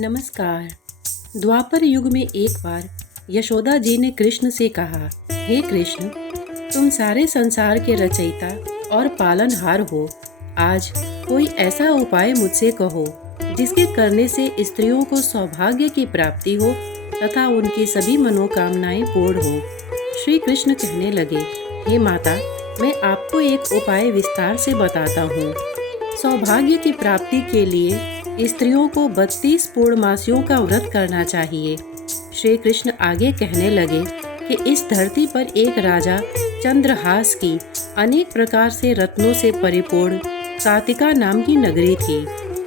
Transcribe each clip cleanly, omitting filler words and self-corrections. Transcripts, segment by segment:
नमस्कार। द्वापर युग में एक बार यशोदा जी ने कृष्ण से कहा, हे कृष्ण, तुम सारे संसार के रचयिता और पालनहार हो। आज कोई ऐसा उपाय मुझसे कहो जिसके करने से स्त्रियों को सौभाग्य की प्राप्ति हो तथा उनकी सभी मनोकामनाएं पूर्ण हो। श्री कृष्ण कहने लगे, हे माता, मैं आपको एक उपाय विस्तार से बताता हूँ। सौभाग्य की प्राप्ति के लिए स्त्रियों को 32 पूर्णमासियों का व्रत करना चाहिए। श्री कृष्ण आगे कहने लगे कि इस धरती पर एक राजा चंद्रहास की अनेक प्रकार से रत्नों से परिपूर्ण कार्तिका नाम की नगरी थी।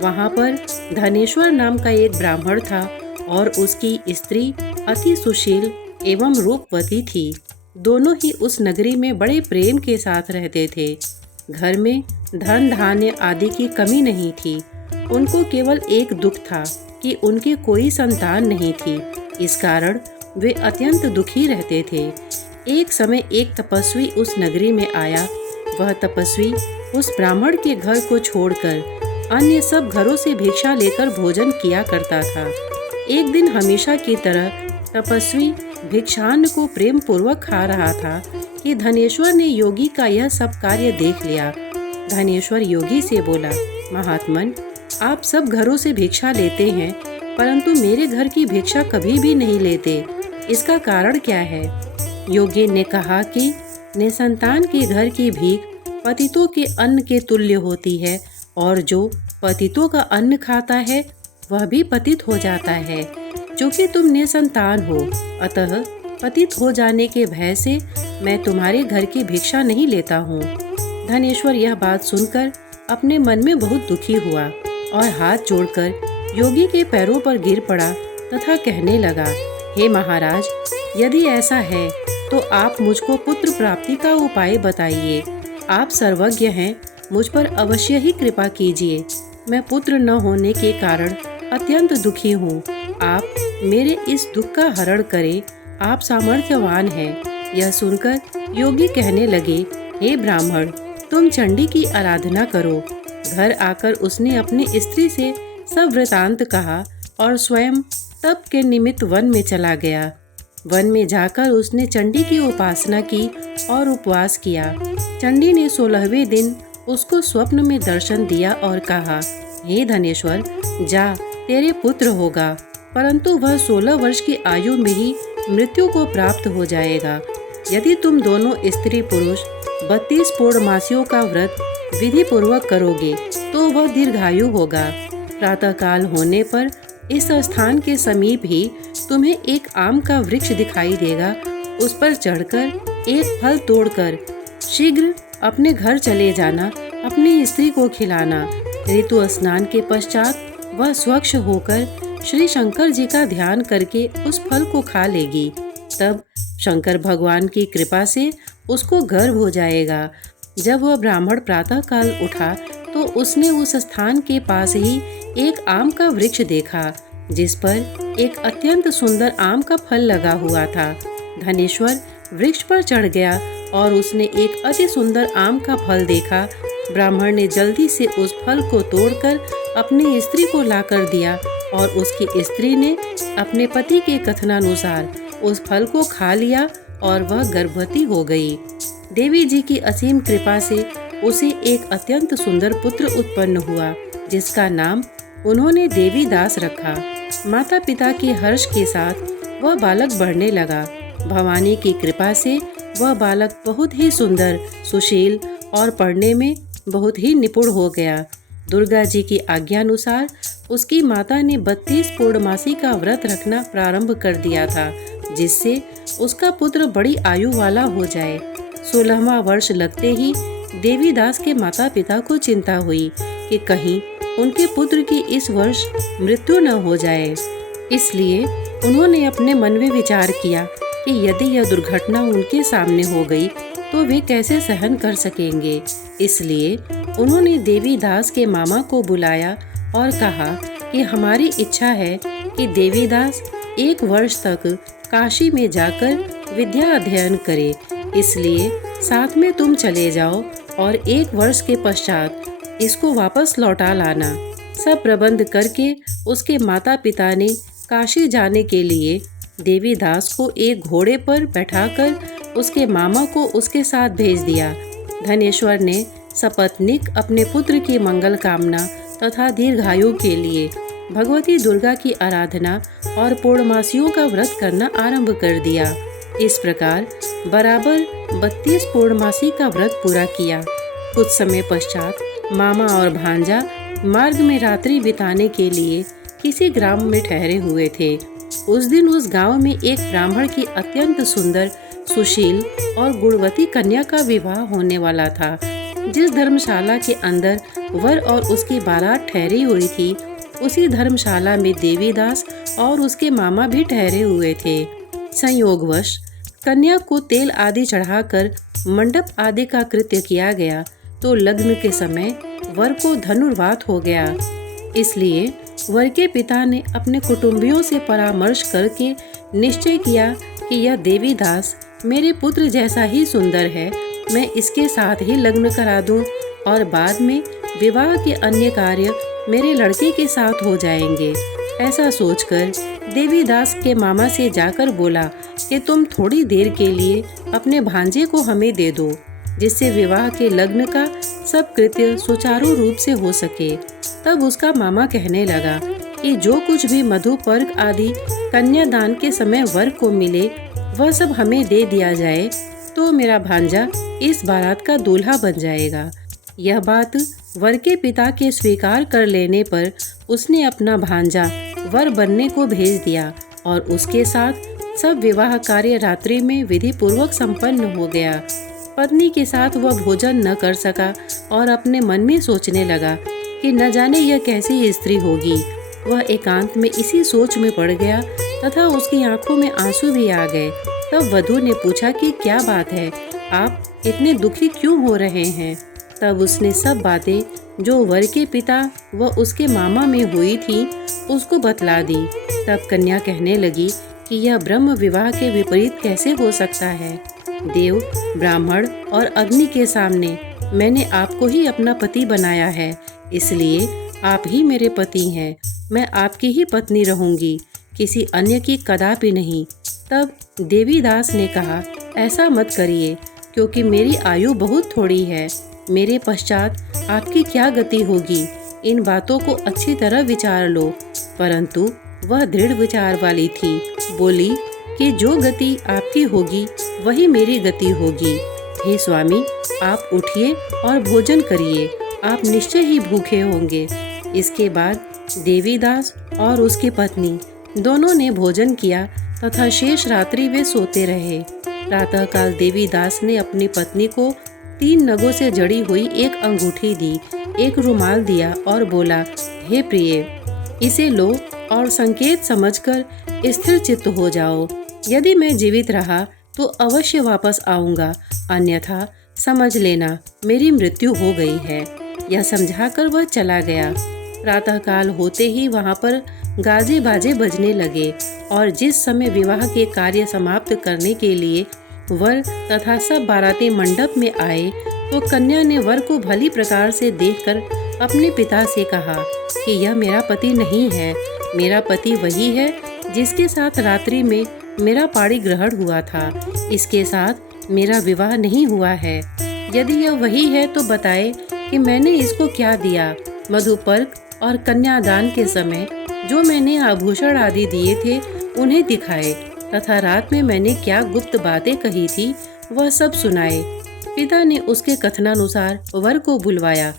वहाँ पर धनेश्वर नाम का एक ब्राह्मण था और उसकी स्त्री अति सुशील एवं रूपवती थी। दोनों ही उस नगरी में बड़े प्रेम के साथ रहते थे। घर में धन धान्य आदि की कमी नहीं थी। उनको केवल एक दुख था कि उनकी कोई संतान नहीं थी। इस कारण वे अत्यंत दुखी रहते थे। एक समय एक तपस्वी उस नगरी में आया। वह तपस्वी उस ब्राह्मण के घर को छोड़कर अन्य सब घरों से भिक्षा लेकर भोजन किया करता था। एक दिन हमेशा की तरह तपस्वी भिक्षान्न को प्रेम पूर्वक खा रहा था कि धनेश्वर ने योगी का यह सब कार्य देख लिया। धनेश्वर योगी से बोला, महात्मन, आप सब घरों से भिक्षा लेते हैं, परंतु मेरे घर की भिक्षा कभी भी नहीं लेते। इसका कारण क्या है? योगी ने कहा कि निसंतान के घर की भीख पतितों के अन्न के तुल्य होती है और जो पतितों का अन्न खाता है वह भी पतित हो जाता है। क्योंकि तुम निसंतान हो, अतः पतित हो जाने के भय से मैं तुम्हारे घर की भिक्षा नहीं लेता हूँ। धनेश्वर यह बात सुनकर अपने मन में बहुत दुखी हुआ और हाथ जोड़कर योगी के पैरों पर गिर पड़ा तथा कहने लगा, हे महाराज, यदि ऐसा है तो आप मुझको पुत्र प्राप्ति का उपाय बताइए। आप सर्वज्ञ हैं, मुझ पर अवश्य ही कृपा कीजिए। मैं पुत्र न होने के कारण अत्यंत दुखी हूँ। आप मेरे इस दुख का हरण करें। आप सामर्थ्यवान हैं। यह सुनकर योगी कहने लगे, हे ब्राह्मण, तुम चंडी की आराधना करो। घर आकर उसने अपनी स्त्री से सब वृतांत कहा और स्वयं तप के निमित्त वन में चला गया। वन में जाकर उसने चंडी की उपासना की और उपवास किया। चंडी ने 16वें दिन उसको स्वप्न में दर्शन दिया और कहा, हे धनेश्वर, जा, तेरे पुत्र होगा, परंतु वह 16 वर्ष की आयु में ही मृत्यु को प्राप्त हो जाएगा। यदि तुम दोनों स्त्री पुरुष 32 पूर्णमासियों का व्रत विधि पूर्वक करोगे तो वह दीर्घायु होगा। प्रातःकाल होने पर इस स्थान के समीप ही तुम्हें एक आम का वृक्ष दिखाई देगा। उस पर चढ़कर एक फल तोड़कर शीघ्र अपने घर चले जाना। अपनी स्त्री को खिलाना। ऋतु स्नान के पश्चात वह स्वच्छ होकर श्री शंकर जी का ध्यान करके उस फल को खा लेगी। तब शंकर भगवान की कृपा से उसको गर्भ हो जाएगा। जब वह ब्राह्मण प्रातःकाल उठा तो उसने उस स्थान के पास ही एक आम का वृक्ष देखा जिस पर एक अत्यंत सुंदर आम का फल लगा हुआ था। धनेश्वर वृक्ष पर चढ़ गया और उसने एक अति सुंदर आम का फल देखा। ब्राह्मण ने जल्दी से उस फल को तोड़कर अपनी स्त्री को लाकर दिया और उसकी स्त्री ने अपने पति के कथनानुसार उस फल को खा लिया और वह गर्भवती हो गई। देवी जी की असीम कृपा से उसे एक अत्यंत सुंदर पुत्र उत्पन्न हुआ जिसका नाम उन्होंने देवी दास रखा। माता पिता के हर्ष के साथ वह बालक बढ़ने लगा। भवानी की कृपा से वह बालक बहुत ही सुंदर, सुशील और पढ़ने में बहुत ही निपुण हो गया। दुर्गा जी की आज्ञानुसार उसकी माता ने 32 पूर्णमासी का व्रत रखना प्रारंभ कर दिया था जिससे उसका पुत्र बड़ी आयु वाला हो जाए। 16वां वर्ष लगते ही देवीदास के माता पिता को चिंता हुई कि कहीं उनके पुत्र की इस वर्ष मृत्यु न हो जाए। इसलिए उन्होंने अपने मन में विचार किया कि यदि यह दुर्घटना उनके सामने हो गई तो वे कैसे सहन कर सकेंगे। इसलिए उन्होंने देवीदास के मामा को बुलाया और कहा कि हमारी इच्छा है कि देवीदास 1 वर्ष तक काशी में जाकर विद्या अध्ययन करे। इसलिए साथ में तुम चले जाओ और 1 वर्ष के पश्चात इसको वापस लौटा लाना। सब प्रबंध करके उसके माता पिता ने काशी जाने के लिए देवीदास को एक घोड़े पर बैठाकर उसके मामा को उसके साथ भेज दिया। धनेश्वर ने सपत्नीक अपने पुत्र की मंगल कामना तथा दीर्घायु के लिए भगवती दुर्गा की आराधना और पूर्णमासियों का व्रत करना आरंभ कर दिया। इस प्रकार बराबर 32 पूर्णमासी का व्रत पूरा किया। कुछ समय पश्चात मामा और भांजा मार्ग में रात्रि बिताने के लिए किसी ग्राम में ठहरे हुए थे। उस दिन उस गांव में एक ब्राह्मण की अत्यंत सुंदर, सुशील और गुणवती कन्या का विवाह होने वाला था। जिस धर्मशाला के अंदर वर और उसकी बारात ठहरी हुई थी, उसी धर्मशाला में देवीदास और उसके मामा भी ठहरे हुए थे। संयोगवश कन्या को तेल आदि चढ़ाकर मंडप आदि का कृत्य किया गया तो लग्न के समय वर को धनुर्वात हो गया। इसलिए वर के पिता ने अपने कुटुंबियों से परामर्श करके निश्चय किया कि यह देवीदास मेरे पुत्र जैसा ही सुंदर है, मैं इसके साथ ही लग्न करा दूं और बाद में विवाह के अन्य कार्य मेरे लड़के के साथ हो जाएंगे। ऐसा सोचकर देवीदास के मामा से जाकर बोला कि तुम थोड़ी देर के लिए अपने भांजे को हमें दे दो, जिससे विवाह के लग्न का सब कृत्य सुचारू रूप से हो सके। तब उसका मामा कहने लगा कि जो कुछ भी मधुपर्क आदि कन्यादान के समय वर को मिले वह सब हमें दे दिया जाए तो मेरा भांजा इस बारात का दूल्हा बन जाएगा। यह बात वर के पिता के स्वीकार कर लेने पर उसने अपना भांजा वर बनने को भेज दिया और उसके साथ सब विवाह कार्य रात्रि में विधि पूर्वक संपन्न हो गया। पत्नी के साथ वह भोजन न कर सका और अपने मन में सोचने लगा कि न जाने यह कैसी स्त्री होगी। वह एकांत में इसी सोच में पड़ गया तथा उसकी आंखों में आंसू भी आ गए। तब वधू ने पूछा कि क्या बात है, आप इतने दुखी क्यों हो रहे हैं? तब उसने सब बातें जो वर के पिता व उसके मामा में हुई थी उसको बतला दी। तब कन्या कहने लगी कि यह ब्रह्म विवाह के विपरीत कैसे हो सकता है। देव, ब्राह्मण और अग्नि के सामने मैंने आपको ही अपना पति बनाया है, इसलिए आप ही मेरे पति हैं। मैं आपकी ही पत्नी रहूंगी, किसी अन्य की कदापि नहीं। तब देवीदास ने कहा, ऐसा मत करिए, क्योंकि मेरी आयु बहुत थोड़ी है। मेरे पश्चात आपकी क्या गति होगी, इन बातों को अच्छी तरह विचार लो। परंतु वह दृढ़ विचार वाली थी। बोली कि जो गति आपकी होगी वही मेरी गति होगी। हे स्वामी, आप उठिए और भोजन करिए, आप निश्चय ही भूखे होंगे। इसके बाद देवीदास और उसकी पत्नी दोनों ने भोजन किया तथा शेष रात्रि वे सोते रहे। प्रातःकाल देवीदास ने अपनी पत्नी को 3 नगों से जड़ी हुई एक अंगूठी दी, एक रुमाल दिया और बोला, हे प्रिय, इसे लो और संकेत समझकर स्थिर चित्त हो जाओ। यदि मैं जीवित रहा तो अवश्य वापस आऊंगा, अन्यथा समझ लेना मेरी मृत्यु हो गई है। यह समझाकर वह चला गया। प्रातःकाल होते ही वहां पर गाजे बाजे बजने लगे और जिस समय विवाह के कार्य समाप्त करने के लिए वर तथा सब बाराती मंडप में आए तो कन्या ने वर को भली प्रकार से देखकर अपने पिता से कहा कि यह मेरा पति नहीं है, मेरा पति वही है जिसके साथ रात्रि में मेरा पाणी ग्रहण हुआ था। इसके साथ मेरा विवाह नहीं हुआ है। यदि यह वही है तो बताए कि मैंने इसको क्या दिया। मधुपर्क और कन्यादान के समय जो मैंने आभूषण आदि दिए थे उन्हें दिखाए तथा रात में मैंने क्या गुप्त बातें कही थी वह सब सुनाए। पिता ने उसके कथनानुसार वर को बुलवाया।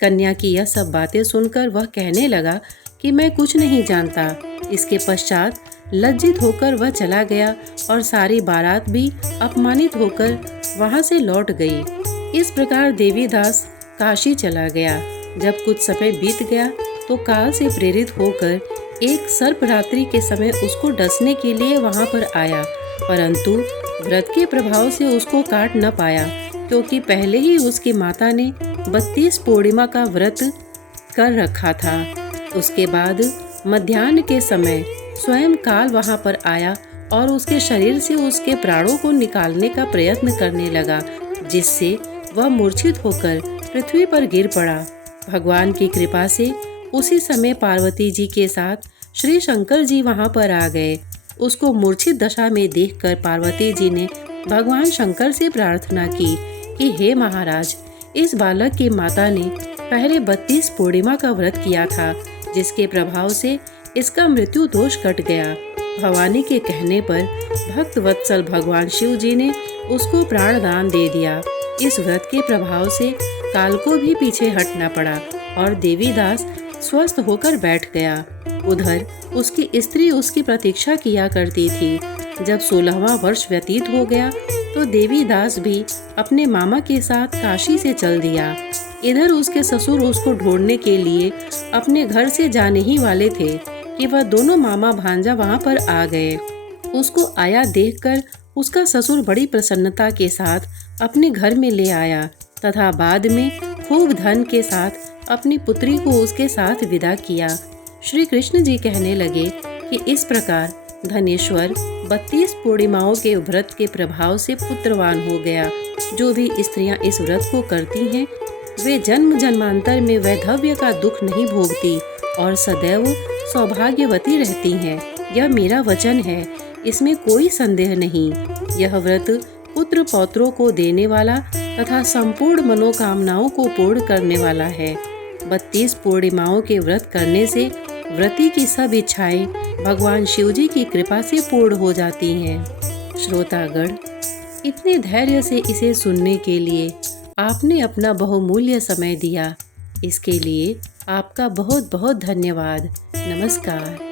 कन्या की यह सब बातें सुनकर वह कहने लगा कि मैं कुछ नहीं जानता। इसके पश्चात लज्जित होकर वह चला गया और सारी बारात भी अपमानित होकर वहां से लौट गई। इस प्रकार देवीदास काशी चला गया। जब कुछ समय बीत गया तो काल से प्रेरित होकर एक सर्प रात्रि के समय उसको डसने के लिए वहां पर आया, परंतु व्रत के प्रभाव से उसको काट न पाया, क्योंकि पहले ही उसकी माता ने 32 पूर्णिमा का व्रत कर रखा था। उसके बाद मध्याह्न के समय स्वयं काल वहां पर आया और उसके शरीर से उसके प्राणों को निकालने का प्रयत्न करने लगा, जिससे वह मूर्छित होकर पृथ्वी पर गिर पड़ा। भगवान की कृपा से उसी समय पार्वती जी के साथ श्री शंकर जी वहां पर आ गए। उसको मूर्छित दशा में देखकर पार्वती जी ने भगवान शंकर से प्रार्थना की कि हे महाराज, इस बालक की माता ने पहले 32 पूर्णिमा का व्रत किया था, जिसके प्रभाव से इसका मृत्यु दोष कट गया। भवानी के कहने पर भक्त वत्सल भगवान शिव जी ने उसको प्राण दान दे दिया। इस व्रत के प्रभाव से काल को भी पीछे हटना पड़ा और देवीदास स्वस्थ होकर बैठ गया। उधर उसकी स्त्री उसकी प्रतीक्षा किया करती थी। जब 16वां वर्ष व्यतीत हो गया तो देवीदास भी अपने मामा के साथ काशी से चल दिया। इधर उसके ससुर उसको ढूंढने के लिए अपने घर से जाने ही वाले थे कि वह दोनों मामा भांजा वहां पर आ गए। उसको आया देखकर उसका ससुर बड़ी प्रसन्नता के साथ अपने घर में ले आया तथा बाद में खूब धन के साथ अपनी पुत्री को उसके साथ विदा किया। श्री कृष्ण जी कहने लगे कि इस प्रकार धनेश्वर 32 पूर्णिमाओं के व्रत के प्रभाव से पुत्रवान हो गया। जो भी स्त्रियां इस व्रत को करती हैं वे जन्म जन्मांतर में वैधव्य का दुख नहीं भोगती और सदैव सौभाग्यवती रहती हैं। यह मेरा वचन है, इसमें कोई संदेह नहीं। यह व्रत पुत्र पौत्रों को देने वाला तथा संपूर्ण मनोकामनाओं को पूर्ण करने वाला है। 32 पूर्णिमाओं के व्रत करने से व्रती की सब इच्छाएं भगवान शिवजी की कृपा से पूर्ण हो जाती हैं। श्रोतागण, इतने धैर्य से इसे सुनने के लिए आपने अपना बहुमूल्य समय दिया, इसके लिए आपका बहुत बहुत धन्यवाद। नमस्कार।